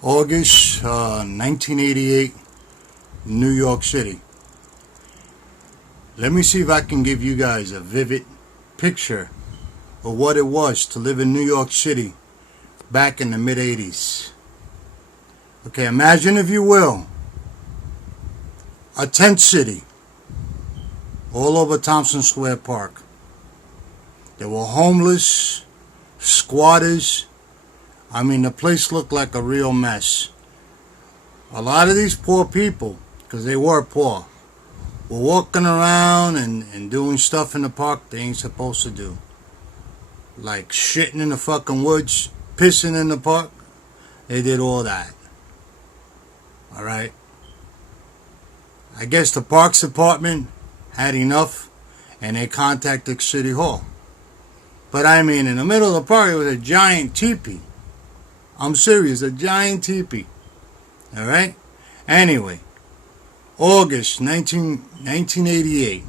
August 1988, New York City. Let me see if I can give you guys a vivid picture of what it was to live in New York City back in the mid-80s. Okay, imagine, if you will, a tent city all over Tompkins Square Park. There were homeless, squatters. I mean, the place looked like a real mess. A lot of these poor people, because they were poor, were walking around and doing stuff in the park they ain't supposed to do. Like shitting in the fucking woods, pissing in the park. They did all that. Alright? I guess the Parks Department had enough and they contacted City Hall. But I mean, in the middle of the park, it was a giant teepee. I'm serious, a giant teepee. Alright? Anyway, August 1988,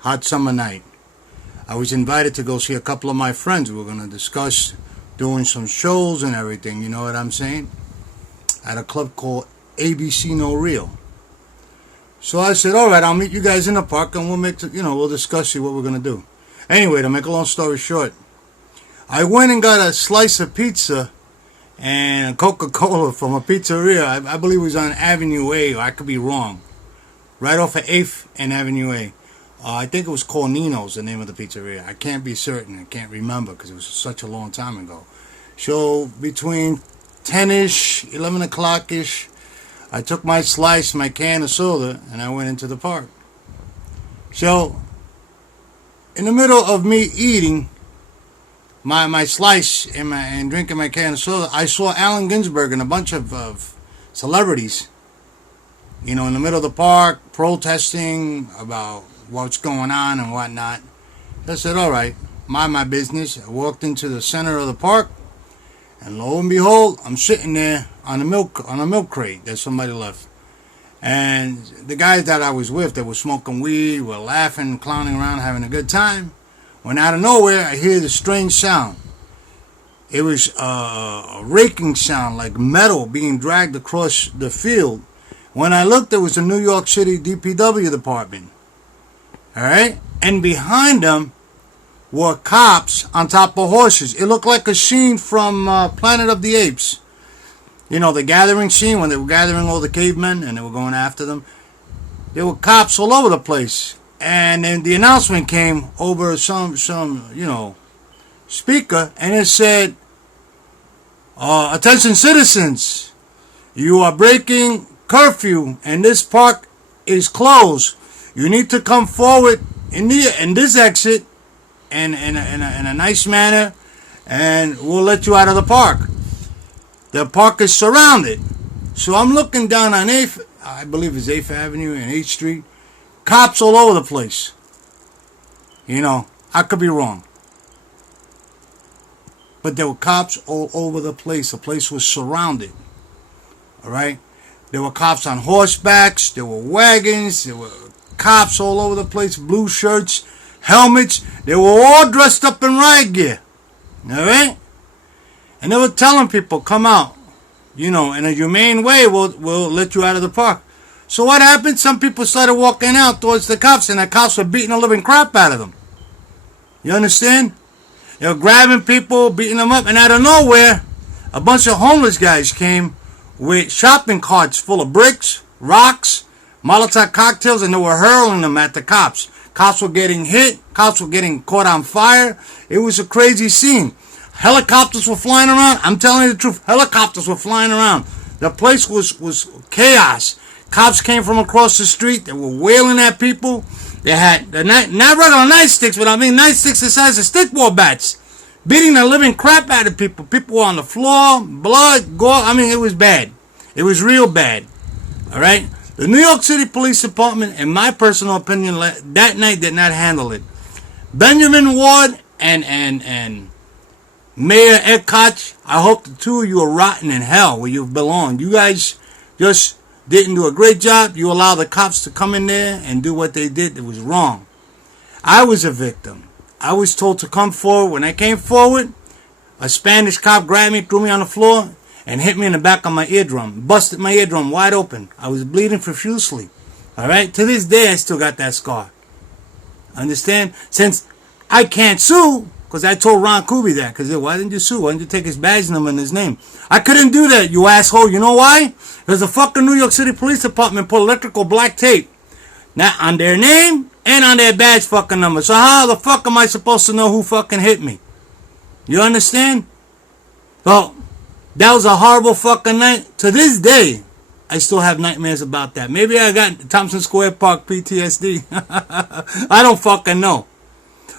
hot summer night. I was invited to go see a couple of my friends. We were going to discuss doing some shows and everything, you know what I'm saying? At a club called ABC No Real. So I said, alright, I'll meet you guys in the park and we'll discuss, see what we're going to do. Anyway, to make a long story short, I went and got a slice of pizza and a Coca-Cola from a pizzeria. I believe it was on Avenue A, or I could be wrong. Right off of 8th and Avenue A. I think it was called Nino's, the name of the pizzeria. I can't be certain. I can't remember because it was such a long time ago. So between 10-ish, 11 o'clock-ish, I took my slice, my can of soda, and I went into the park. So in the middle of me eating my slice and drinking my can of soda, I saw Allen Ginsberg and a bunch of celebrities, in the middle of the park, protesting about what's going on and whatnot. So I said, alright, mind my business. I walked into the center of the park, and lo and behold, I'm sitting there on a milk crate that somebody left. And the guys that I was with, that were smoking weed, were laughing, clowning around, having a good time. When out of nowhere, I hear this strange sound. It was a raking sound, like metal being dragged across the field. When I looked, there was the New York City DPW department. Alright? And behind them were cops on top of horses. It looked like a scene from Planet of the Apes. The gathering scene when they were gathering all the cavemen and they were going after them. There were cops all over the place. And then the announcement came over some speaker, and it said, attention citizens, you are breaking curfew and this park is closed. You need to come forward in this exit in a nice manner, and we'll let you out of the park. The park is surrounded. So I'm looking down on 8th, I believe it's 8th Avenue and 8th Street. Cops all over the place. I could be wrong. But there were cops all over the place. The place was surrounded. Alright? There were cops on horsebacks. There were wagons. There were cops all over the place. Blue shirts, helmets. They were all dressed up in riot gear. Alright? And they were telling people, come out. In a humane way, we'll let you out of the park. So what happened? Some people started walking out towards the cops, and the cops were beating the living crap out of them. You understand? They were grabbing people, beating them up, and out of nowhere, a bunch of homeless guys came with shopping carts full of bricks, rocks, Molotov cocktails, and they were hurling them at the cops. Cops were getting hit. Cops were getting caught on fire. It was a crazy scene. Helicopters were flying around. I'm telling you the truth. Helicopters were flying around. The place was chaos. Cops came from across the street. They were wailing at people. They had not regular nightsticks, but I mean nightsticks the size of stickball bats, beating the living crap out of people. People were on the floor, blood, gore. I mean, it was bad. It was real bad. All right. The New York City Police Department, in my personal opinion, that night did not handle it. Benjamin Ward and Mayor Ed Koch, I hope the two of you are rotten in hell where you belong. You guys just didn't do a great job. You allowed the cops to come in there and do what they did. It was wrong. I was a victim. I was told to come forward. When I came forward, a Spanish cop grabbed me, threw me on the floor, and hit me in the back of my eardrum. Busted my eardrum wide open. I was bleeding profusely. Alright? To this day, I still got that scar. Understand? Since I can't sue, because I told Ron Kuby that. Because why didn't you sue? Why didn't you take his badge number and his name? I couldn't do that, you asshole. You know why? Because the fucking New York City Police Department put electrical black tape now on their name and on their badge fucking number. So how the fuck am I supposed to know who fucking hit me? You understand? Well, that was a horrible fucking night. To this day, I still have nightmares about that. Maybe I got Tompkins Square Park PTSD. I don't fucking know.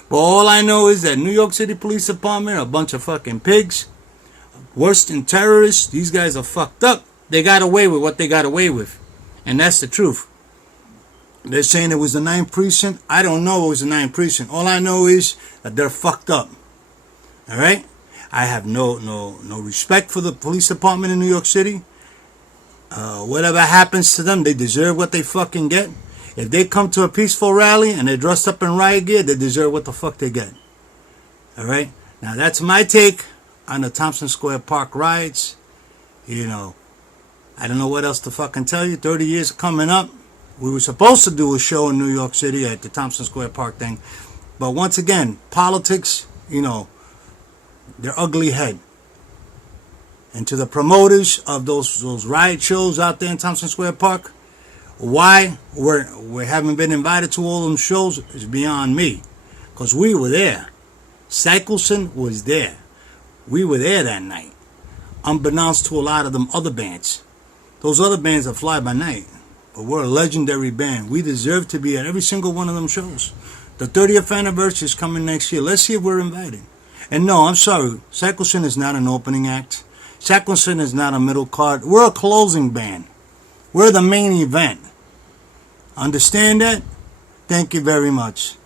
But all I know is that New York City Police Department are a bunch of fucking pigs. Worse than terrorists. These guys are fucked up. They got away with what they got away with. And that's the truth. They're saying it was the 9th precinct. I don't know it was the 9th precinct. All I know is that they're fucked up. Alright? I have no respect for the police department in New York City. Whatever happens to them, they deserve what they fucking get. If they come to a peaceful rally and they're dressed up in riot gear, they deserve what the fuck they get. Alright? Now that's my take on the Tompkins Square Park riots. You know, I don't know what else to fucking tell you. 30 years coming up. We were supposed to do a show in New York City at the Tompkins Square Park thing. But once again, politics, you know, their ugly head. And to the promoters of those riot shows out there in Tompkins Square Park, why we haven't been invited to all them shows is beyond me. Because we were there. Cycleson was there. We were there that night. Unbeknownst to a lot of them other bands. Those other bands are fly by night. But we're a legendary band. We deserve to be at every single one of them shows. The 30th anniversary is coming next year. Let's see if we're invited. And no, I'm sorry. Cycleson is not an opening act. Cycleson is not a middle card. We're a closing band. We're the main event. Understand that? Thank you very much.